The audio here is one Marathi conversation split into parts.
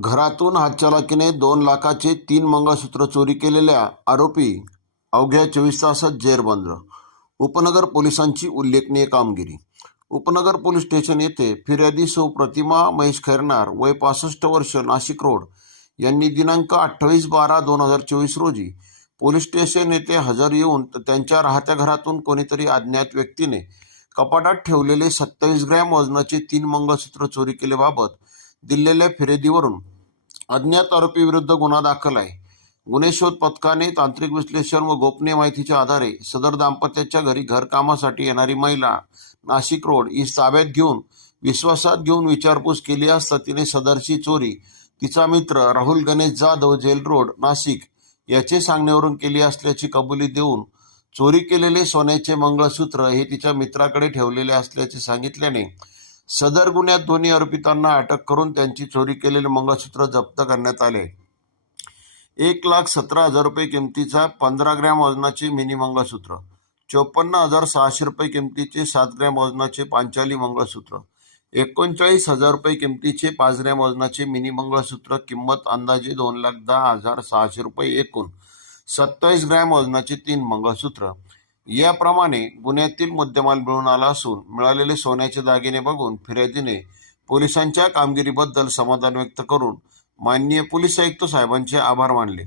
घरातून हातचलाकीने दोन लाखाचे तीन मंगळसूत्र चोरी केलेल्या आरोपी अवघ्या चोवीस तासात जेरबंद. उपनगर पोलिसांची उल्लेखनीय कामगिरी. उपनगर पोलीस स्टेशन येथे फिर्यादी सौ प्रतिमा महेश खैरनार वय पासष्ट वर्ष नाशिक रोड यांनी दिनांक अठ्ठावीस बारा दोन हजार चोवीस रोजी पोलीस स्टेशन येथे हजर येऊन त्यांच्या राहत्या घरातून कोणीतरी अज्ञात व्यक्तीने कपाटात ठेवलेले सत्तावीस ग्रॅम वजनाचे तीन मंगळसूत्र चोरी केल्याबाबत दिलेल्या फिर्यादीवरून अज्ञात आरोपीविरुद्ध गुन्हा दाखल आहे. गुन्हे शोध पथकाने तांत्रिक विश्लेषण व गोपनीय माहितीच्या आधारे सदर दाम्पत्याच्या घरी घरकामासाठी येणारी महिला नाशिक रोड ही ताब्यात घेऊन विश्वासात घेऊन विचारपूस केली असता तिने सदरची चोरी तिचा मित्र राहुल गणेश जाधव जेल रोड नाशिक याचे सांगण्यावरून केली असल्याची कबुली देऊन चोरी केलेले सोन्याचे मंगळसूत्र हे तिच्या मित्राकडे ठेवलेले असल्याचे सांगितल्याने सदर गुन्ह्यात दोन्ही आरोपितांना अटक करून त्यांची चोरी केलेले मंगळसूत्र जप्त करण्यात आले. एक लाख सतरा हजार रुपये किमतीचा पंधरा ग्रॅम वजनाचे मिनी मंगळसूत्र चोपन्न हजार सहाशे रुपये किमतीचे सात ग्रॅम वजनाचे पांचाली मंगळसूत्र एकोणचाळीस हजार रुपये किमतीचे पाच ग्रॅम वजनाचे मिनी मंगळसूत्र किंमत अंदाजे दोन लाख दहा हजार सहाशे रुपये एकूण सत्तावीस ग्रॅम वजनाचे तीन मंगळसूत्र याप्रमाणे गुन्ह्यातील मुद्देमाल मिळून आला असून मिळालेले सोन्याचे दागिने बघून फिर्यादीने पोलिसांच्या कामगिरीबद्दल समाधान व्यक्त करून माननीय पोलीस आयुक्त साहेबांचे आभार मानले.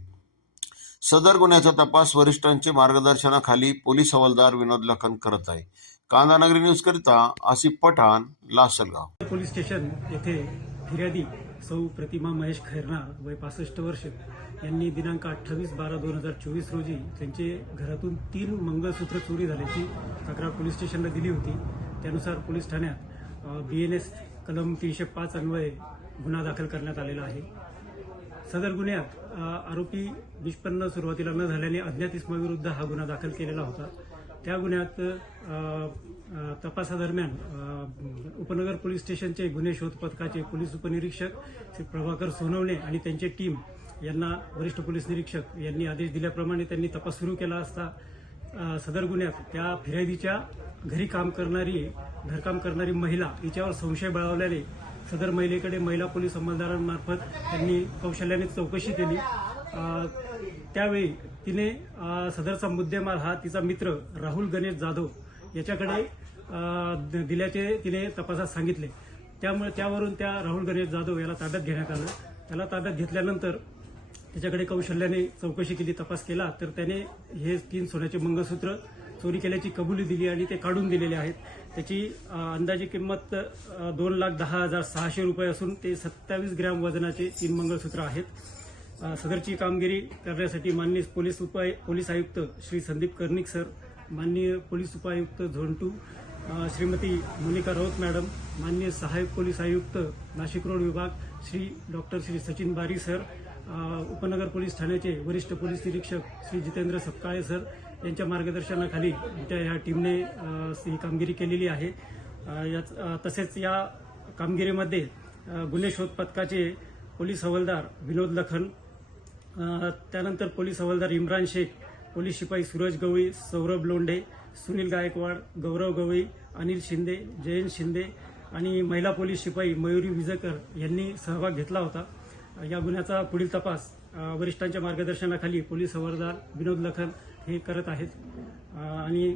सदर गुन्ह्याचा तपास वरिष्ठांचे मार्गदर्शनाखाली पोलीस हवालदार विनोद लखन करत आहे. कांदानगरी न्यूजकरिता आसिफ पठाण लासलगाव. पोलीस स्टेशन येथे फिर्यादी सौ प्रतिमा महेश खैरनार वय पासष्ट वर्ष. यांनी दिनांक अठ्ठावीस बारा दोन हजार चोवीस रोजी त्यांचे घरातून तीन मंगळसूत्र चोरी झाल्याची तक्रार पोलीस स्टेशनला दिली होती. त्यानुसार पोलीस ठाण्यात बी एन एस कलम तीनशे पाच अन्वये गुन्हा दाखल करण्यात आलेला आहे. सदर गुन्ह्यात आरोपी निष्पन्न सुरुवातीला न झाल्याने अज्ञात इसमाविरुद्ध हा गुन्हा दाखल केलेला होता. त्या गुन्ह्यात तपासादरम्यान उपनगर पोलीस स्टेशनचे गुन्हे शोध पथकाचे पोलीस उपनिरीक्षक श्री प्रभाकर सोनवणे आणि त्यांची टीम यांना वरिष्ठ पोलीस निरीक्षक यांनी आदेश दिल्याप्रमाणे त्यांनी तपास सुरू केला असता सदर गुन्ह्यात त्या फिर्यादीच्या घरी काम करणारी घरकाम करणारी महिला हिच्यावर संशय बळावल्याने सदर महिलेकडे महिला पोलीस अंमलदारांमार्फत त्यांनी कौशल्याने चौकशी केली. त्यावेळी तिने सदरचा मुद्देमाल हा तिचा मित्र राहुल गणेश जाधव याच्याकडे दिल्याचे तिने तपासात सांगितले. त्यामुळे त्यावरून त्या राहुल गणेश जाधव याला ताब्यात घेण्यात आलं. त्याला ताब्यात घेतल्यानंतर त्याच्याकडे कौशल्याने चौकशी केली तपास केला. तर त्याने हे तीन सोन्याचे मंगळसूत्र चोरी केल्याची कबुली दिली आणि ते काढून दिलेले आहेत. त्याची अंदाजे किंमत दोन लाख दहा हजार सहाशे रुपये असून ते सत्तावीस ग्रॅम वजनाचे तीन मंगळसूत्र आहेत. सदरची कामगिरी करण्यासाठी माननीय पोलीस उपाय पोलीस आयुक्त श्री संदीप कर्णिक सर माननीय पोलीस उपायुक्त zone two Shrimati Monika Raut madam माननीय सहाय्यक पोलीस आयुक्त नाशिक रोड विभाग श्री डॉक्टर श्री सचिन बारी सर उपनगर पोलीस ठाण्याचे वरिष्ठ पोलीस निरीक्षक श्री जितेंद्र सपकाळे सर यांच्या मार्गदर्शनाखाली त्या ह्या टीमने ही कामगिरी केलेली आहे. याच तसेच या कामगिरीमध्ये गुन्हे शोध पथकाचे पोलीस हवालदार विनोद लखन त्यानंतर पोलीस हवालदार इम्रान शेख पोलीस शिपाई सूरज गवई सौरभ लोंढे सुनील गायकवाड गौरव गवई अनिल शिंदे जयंत शिंदे आणि महिला पोलीस शिपाई मयुरी विजकर यांनी सहभाग घेतला होता. या गुन्ह्याचा पुढील तपास वरिष्ठांच्या मार्गदर्शनाखाली पोलीस हवालदार विनोद लखन हे करत आहेत. आणि